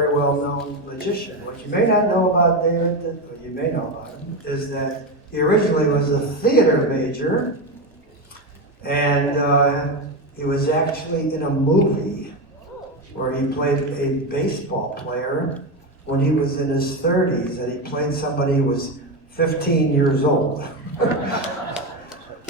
Very well-known magician. What you may not know about David, or you may know about him, is that he originally was a theater major, and he was actually in a movie where he played a baseball player when he was in his 30s, and he played somebody who was 15 years old.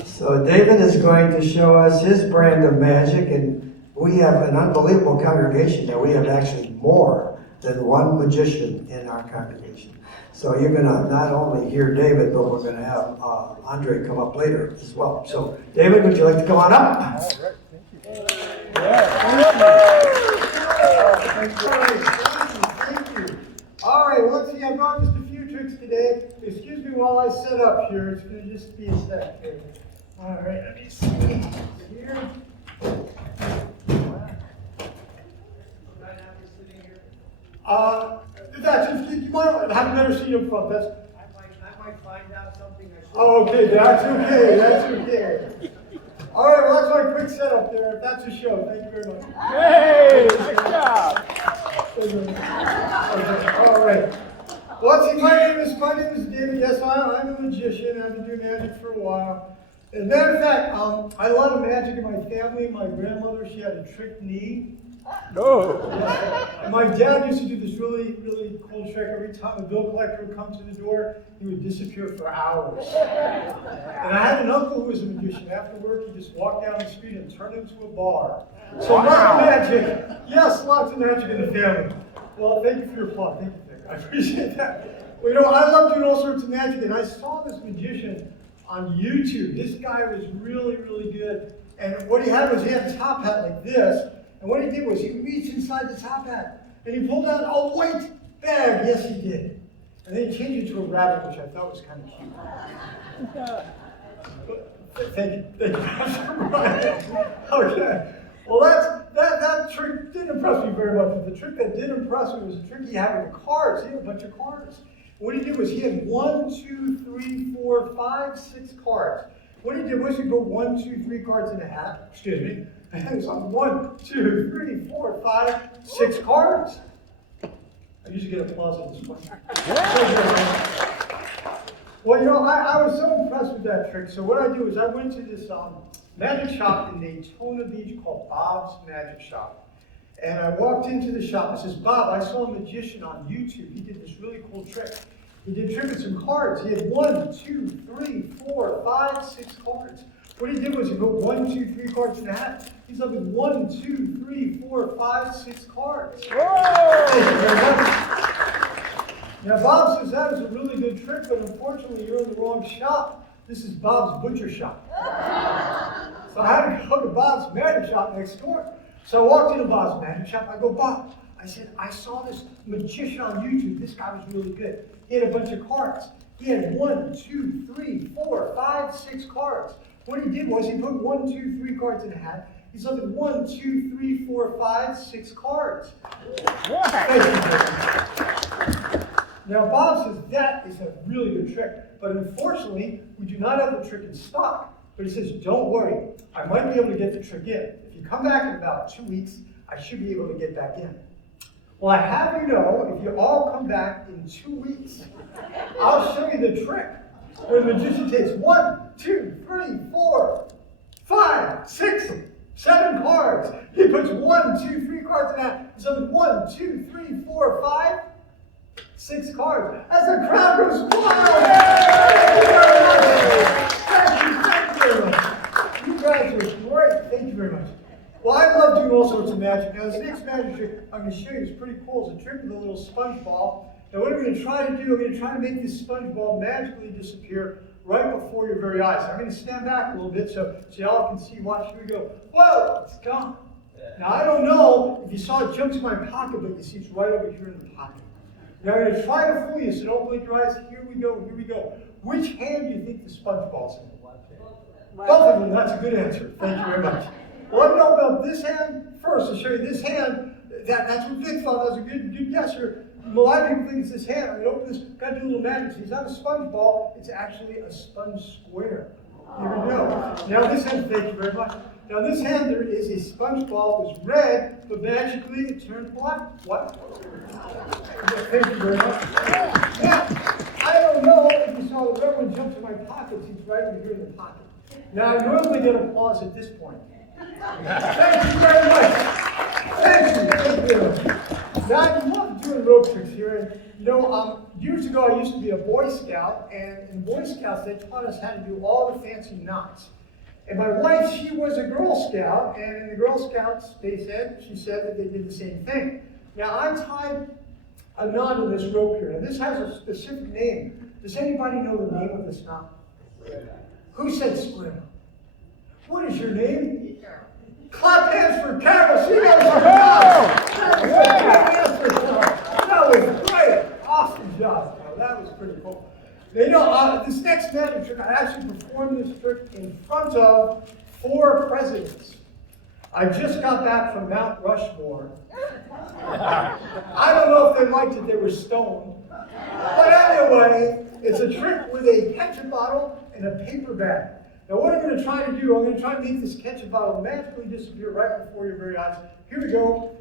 So David is going to show us his brand of magic, and we have an unbelievable congregation now. We have actually more than one magician in our congregation. So you're going to not only hear David, but we're going to have Andre come up later as well. So David, would you like to come on up? All right, thank you. Thank you. All right, let's see. I brought just a few tricks today. Excuse me while I set up here. It's going to just be a sec here. All right, let me see here. You might have a better seat up front. I might find out something. Oh, okay, that's okay. That's okay. All right, well, that's my quick setup there. That's a show. Thank you very much. Hey, good job. All right. Well, see, my name is David. Yes, I'm a magician. I've been doing magic for a while. As a matter of fact, I love magic in my family. My grandmother, she had a trick knee. No. And my dad used to do this really, really cool trick. Every time a bill collector would come to the door, he would disappear for hours. And I had an uncle who was a magician. After work, he just walked down the street and turned into a bar. So lots of magic. Yes, lots of magic in the family. Well, thank you for your applause. Thank you, Nick. I appreciate that. Well, I love doing all sorts of magic, and I saw this magician on YouTube. This guy was really, really good. And what he had was he had a top hat like this. And what he did was he reached inside the top hat and he pulled out a white bag. Yes, he did. And then he changed it to a rabbit, which I thought was kind of cute. Thank you. Okay. Well, that trick didn't impress me very much. But the trick that did impress me was the trick he had with the cards. He had a bunch of cards. What he did was he had 1, 2, 3, 4, 5, 6 cards. What he did was he put 1, 2, 3 cards in a hat. Excuse me. And it was on 1, 2, 3, 4, 5, 6 cards. I usually get applause at this point. Well, I was so impressed with that trick. So what I do is I went to this magic shop in Daytona Beach called Bob's Magic Shop. And I walked into the shop and I says, Bob, I saw a magician on YouTube. He did this really cool trick. He did a trick with some cards. He had 1, 2, 3, 4, 5, 6 cards. What he did was he put 1, 2, 3 cards in a hat. He's up with 1, 2, 3, 4, 5, 6 cards. Now Bob says that is a really good trick, but unfortunately you're in the wrong shop. This is Bob's butcher shop. So I had to go to Bob's magic shop next door. So I walked into Bob's magic shop. I go, Bob, I said, I saw this magician on YouTube. This guy was really good. He had a bunch of cards. He had 1, 2, 3, 4, 5, 6 cards. What he did was he put 1, 2, 3 cards in a hat. He's up at 1, 2, 3, 4, 5, 6 cards. Now Bob says that is a really good trick, but unfortunately we do not have the trick in stock. But he says, don't worry, I might be able to get the trick in. If you come back in about 2 weeks, I should be able to get back in. Well, I have you know, if you all come back in 2 weeks, I'll show you the trick. Where the magician takes 1, 2, 3, 4, 5, 6, 7 cards. He puts 1, 2, 3 cards in that. He's up 1, 2, 3, 4, 5, 6 cards. As the crowd goes wild. Thank you very much. You guys are great. Thank you very much. Well, I love doing all sorts of magic. Now, this next magic trick I'm going to show you is pretty cool. It's a trick with a little sponge ball. Now what I'm going to try to do, I'm going to try to make this sponge ball magically disappear right before your very eyes. I'm going to stand back a little bit so y'all can see. Watch, here we go. Whoa, it's gone. Now I don't know if you saw it jump to my pocket, but you see it's right over here in the pocket. Now I'm going to try to fool you, so don't blink your eyes. Here we go, here we go. Which hand do you think the sponge ball's in? Both of them, that's a good answer. Thank you very much. Well, let me know about this hand first. I'll show you this hand. That's what Vic thought. That was a good guess here. A lot of people think it's this hand. I'm going to open this, got to do a little magic. It's not a sponge ball, it's actually a sponge square. Here we go. Now this hand, thank you very much. Now this hand there is a sponge ball. It was red, but magically it turned black. What? Thank you very much. Now, I don't know if you saw the red one jump to my pockets. He's right over here in the pocket. Now, I normally get applause at this point. Thank you very much. Thank you. Now, I love doing rope tricks here. And, you know, years ago, I used to be a Boy Scout, and in Boy Scouts, they taught us how to do all the fancy knots. And my wife, she was a Girl Scout, and in the Girl Scouts, she said that they did the same thing. Now, I tied a knot in this rope here. Now, this has a specific name. Does anybody know the name of this knot? Who said Squirrel? What is your name? Carol. Clap hands for Carol. She knows her job. That was great. Awesome job, Carol. That was pretty cool. Now, you know, this next magic trick, I actually performed this trick in front of 4 presidents. I just got back from Mount Rushmore. I don't know if they liked it, they were stoned. But anyway, it's a trick with a ketchup bottle and a paper bag. Now what I'm going to try to do, I'm going to try to make this ketchup bottle magically disappear right before your very eyes. Here we go,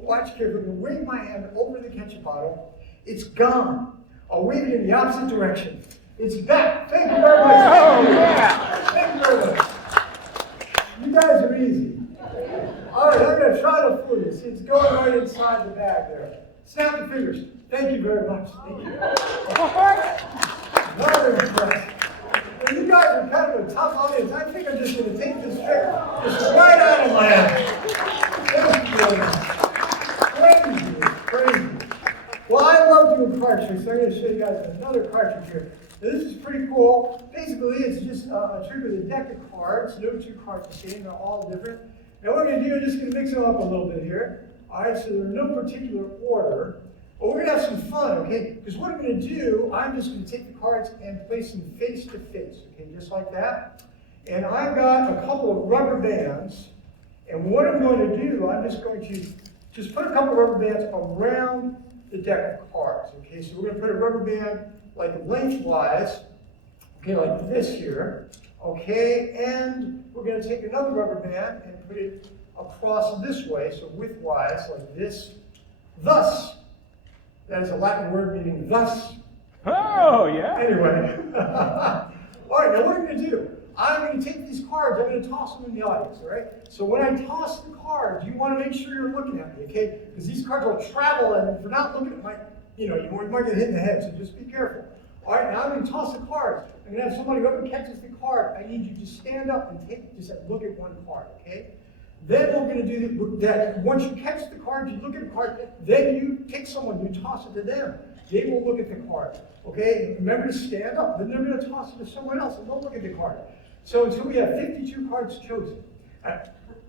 watch carefully. I'm going to wave my hand over the ketchup bottle. It's gone. I'll wave it in the opposite direction. It's back. Thank you very much. Oh, yeah. Thank you very much. You guys are easy. All right, I'm going to try to fool this. It's going right inside the bag there. Snap the fingers. Thank you very much. Thank you. Another impressed. Well, you guys are kind of a tough audience. I think I'm just going to take this trick just right out of my hand. Thank you very much. Crazy. Well, I love doing card tricks, so I'm going to show you guys another card trick here. Now, this is pretty cool. Basically, it's just a trick with a deck of cards. No 2 cards the same. They're all different. Now what we're going to do, I'm just going to mix them up a little bit here. All right, so they're in no particular order. But we're going to have some fun, okay? Because what I'm going to do, I'm just going to take the cards and place them face to face, okay? Just like that. And I've got a couple of rubber bands. And what I'm going to do, I'm just going to just put a couple of rubber bands around the deck of cards, okay? So we're going to put a rubber band like lengthwise, okay, like this here. Okay, and we're going to take another rubber band and put it across this way, so widthwise, like this. Thus. That is a Latin word meaning thus. Oh, yeah. Anyway. All right, now what I'm going to do, I'm going to take these cards, I'm going to toss them in the audience, all right? So when I toss the cards, you want to make sure you're looking at me, okay? Because these cards will travel, and if you're not looking at my, you might get hit in the head, so just be careful. All right, now I'm going to toss the cards. I'm going to have somebody, whoever catches the card, I need you to stand up and just look at one card, okay? Then we're going to do that. Once you catch the card, you look at the card, then you pick someone, you toss it to them. They will look at the card, okay? Remember to stand up. Then they're going to toss it to someone else, and they'll look at the card. So until we have 52 cards chosen.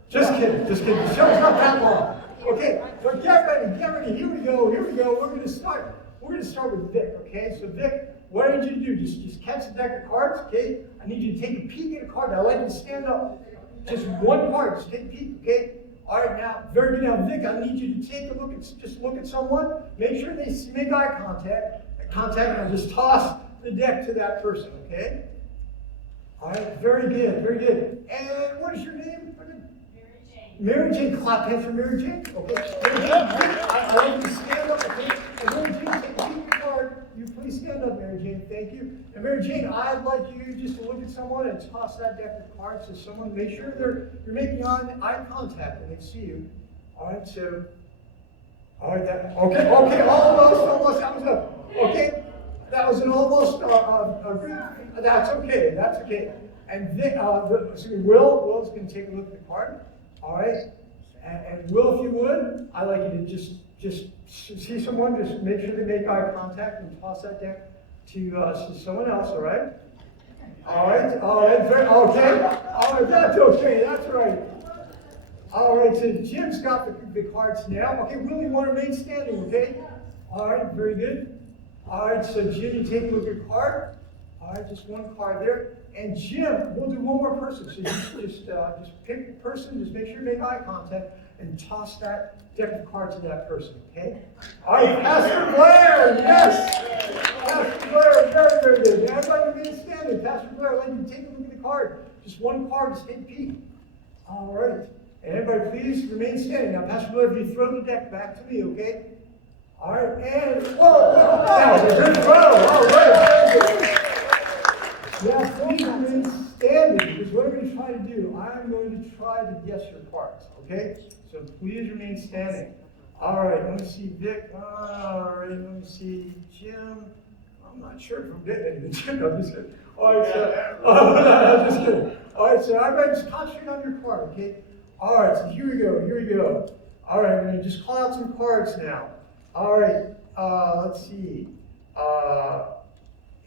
Just kidding. The show's not that long. Okay, so get ready. Here we go. We're going to start. We're going to start with Vic, okay? So Vic, what I need you to do, just catch the deck of cards, okay? I need you to take a peek at a card. Now, I'd like you to stand up. Just one card, just take a peek, okay? All right, now, very good. Now, Vic, I need you to take a look just look at someone. Make sure they make eye contact, and just toss the deck to that person, okay? All right, very good. And what is your name? Mary Jane. Clap hands for Mary Jane. Okay. Mary Jane, I want you to stand up, okay? And Mary Jane, take a peek at the card. You please stand up, Mary Jane. Thank you. And Mary Jane, I'd like you just to look at someone and toss that deck of cards to someone. Make sure you're making eye contact when they see you. All right, so. All right, okay, almost. That was okay. That was an almost agreed. That's okay. And then, Will's going to take a look at the card. All right, and Will, if you would, I'd like you to just see someone, just make sure they make eye contact and toss that deck to someone else. All right, okay. All right, that's okay. That's right. All right, so Jim's got the cards now. Okay, Will, you want to remain standing? Okay. All right, very good. All right, so Jim, you take a look at your card. All right, just one card there. And Jim, we'll do one more person. So just pick a person, just make sure you make eye contact, and toss that deck of cards to that person, okay? All right, Pastor Blair, yes! Pastor Blair, very good. Now everybody remain standing. Pastor Blair, I'd like you to take a look at the card. Just one card, just take a peek. All right. And everybody please remain standing. Now, Pastor Blair, if you throw the deck back to me, okay? All right, and whoa, that was a good throw. All right. Now, please remain standing, because what I'm going to try to do, I'm going to try to guess your cards, okay? So please remain standing. All right, let me see Vic. All right, let me see Jim. I'm not sure if I'm getting anything. Jim, I'm just kidding. All right, so, I'm just kidding. All right, so everybody just concentrate on your card, okay? All right, so here we go. All right, I'm going to just call out some cards now. All right, let's see.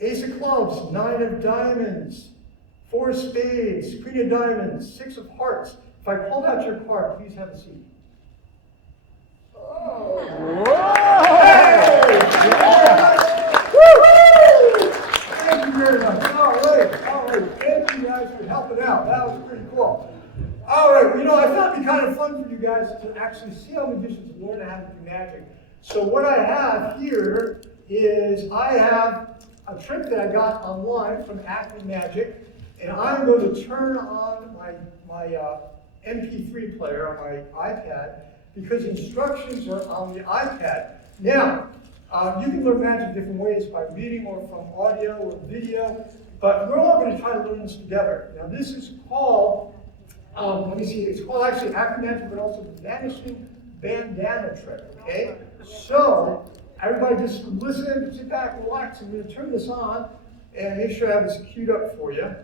Ace of clubs, 9 of diamonds, 4 of spades, queen of diamonds, 6 of hearts. If I pulled out your card, please have a seat. Oh. Hey! Woo! Thank you very much. All right. Thank you guys for helping out. That was pretty cool. All right, I thought it'd be kind of fun for you guys to actually see how magicians learn how to do magic. So what I have here is I have a trick that I got online from Acme Magic, and I'm going to turn on my MP3 player on my iPad because instructions are on the iPad. Now, you can learn magic different ways, by reading or from audio or video, but we're all going to try to learn this together. Now, this is called, it's called actually Acme Magic, but also the Vanishing Bandana Trick, okay? So, everybody just listen, sit back, relax. I'm going to turn this on and make sure I have this queued up for you.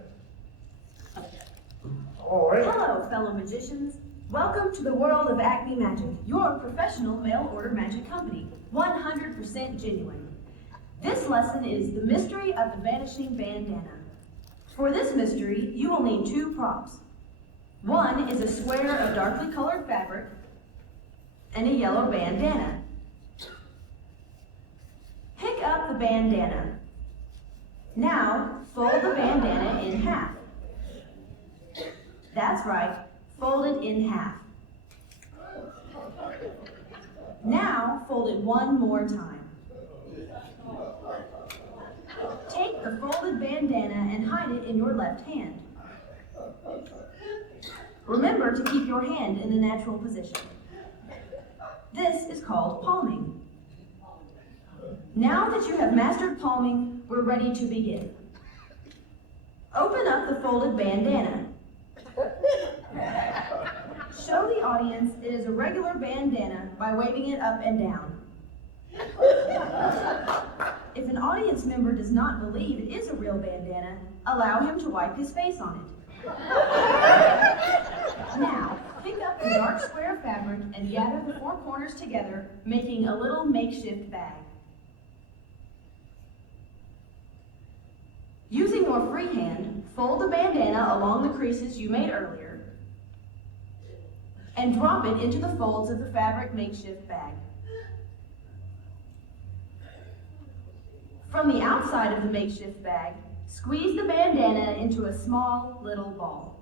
All right. Hello, fellow magicians. Welcome to the world of Acme Magic, your professional mail-order magic company, 100% genuine. This lesson is the mystery of the vanishing bandana. For this mystery, you will need 2 props. One is a square of darkly colored fabric and a yellow bandana. Pick up the bandana. Now, fold the bandana in half. That's right, fold it in half. Now, fold it one more time. Take the folded bandana and hide it in your left hand. Remember to keep your hand in a natural position. This is called palming. Now that you have mastered palming, we're ready to begin. Open up the folded bandana. Show the audience it is a regular bandana by waving it up and down. If an audience member does not believe it is a real bandana, allow him to wipe his face on it. Now, pick up the dark square of fabric and gather the 4 corners together, making a little makeshift bag. Using your free hand, fold the bandana along the creases you made earlier and drop it into the folds of the fabric makeshift bag. From the outside of the makeshift bag, squeeze the bandana into a small little ball.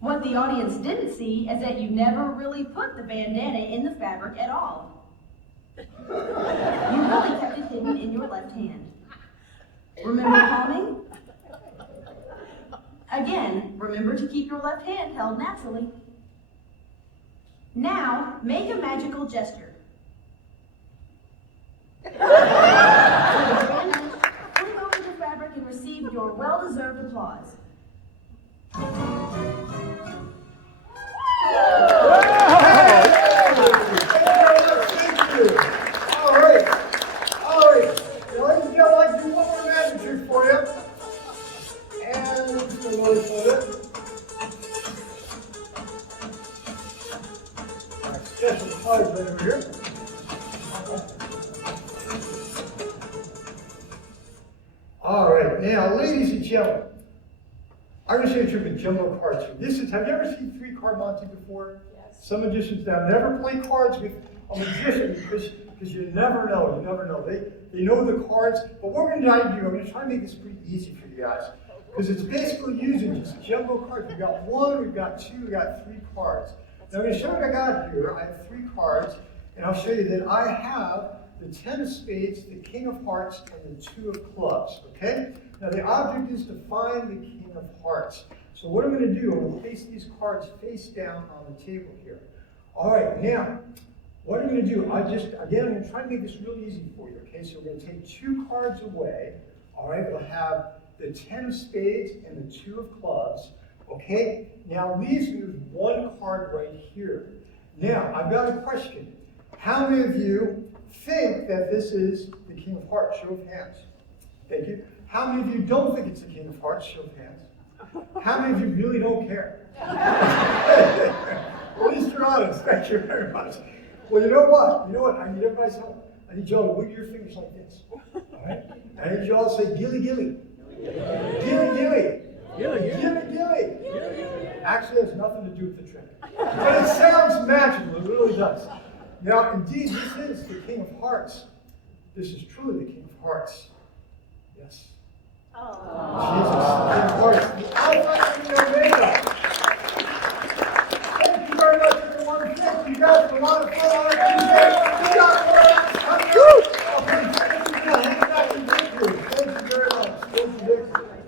What the audience didn't see is that you never really put the bandana in the fabric at all. You really kept it hidden in your left hand. Remember palming? Again, remember to keep your left hand held naturally. Now, make a magical gesture. Flip over the fabric and receive your well-deserved applause. All right, now, ladies and gentlemen, I'm going to show you a trick with jumbo cards here. Have you ever seen 3-card Monty before? Yes. Some magicians now never play cards with a magician because you never know. They know the cards, but what we're going to try to do, I'm going to try to make this pretty easy for you guys, because it's basically using just jumbo cards. We've got 1, we've got 2, we've got 3 cards. Now I'm going to show you what I got here. I have 3 cards, and I'll show you that I have the 10 of spades, the king of hearts, and the 2 of clubs, okay? Now the object is to find the king of hearts. So what I'm going to do, I'm going to place these cards face down on the table here. All right, now, what I'm going to do, I'm going to try to make this really easy for you, okay? So we're going to take 2 cards away, all right? We'll have the 10 of spades and the 2 of clubs, okay? Now, leaves me with 1 card right here. Now, I've got a question. How many of you think that this is the King of Hearts? Show of hands. Thank you. How many of you don't think it's the King of Hearts? Show of hands. How many of you really don't care? Well, at least you're honest. Thank you very much. Well, you know what? I need everybody's help. I need you all to wiggle your fingers like this. All right? I need you all to say gilly gilly. Gilly gilly. Gilly gilly. Actually, it has nothing to do with the trick. But it sounds magical. It really does. Now, indeed, this is the King of Hearts. This is truly the King of Hearts. Yes. Jesus, the King of Hearts. The Alpha and the Omega. Thank you very much, everyone. Thank you guys for a lot of fun on our Tuesday. Thank you very much. Thank you, Victor.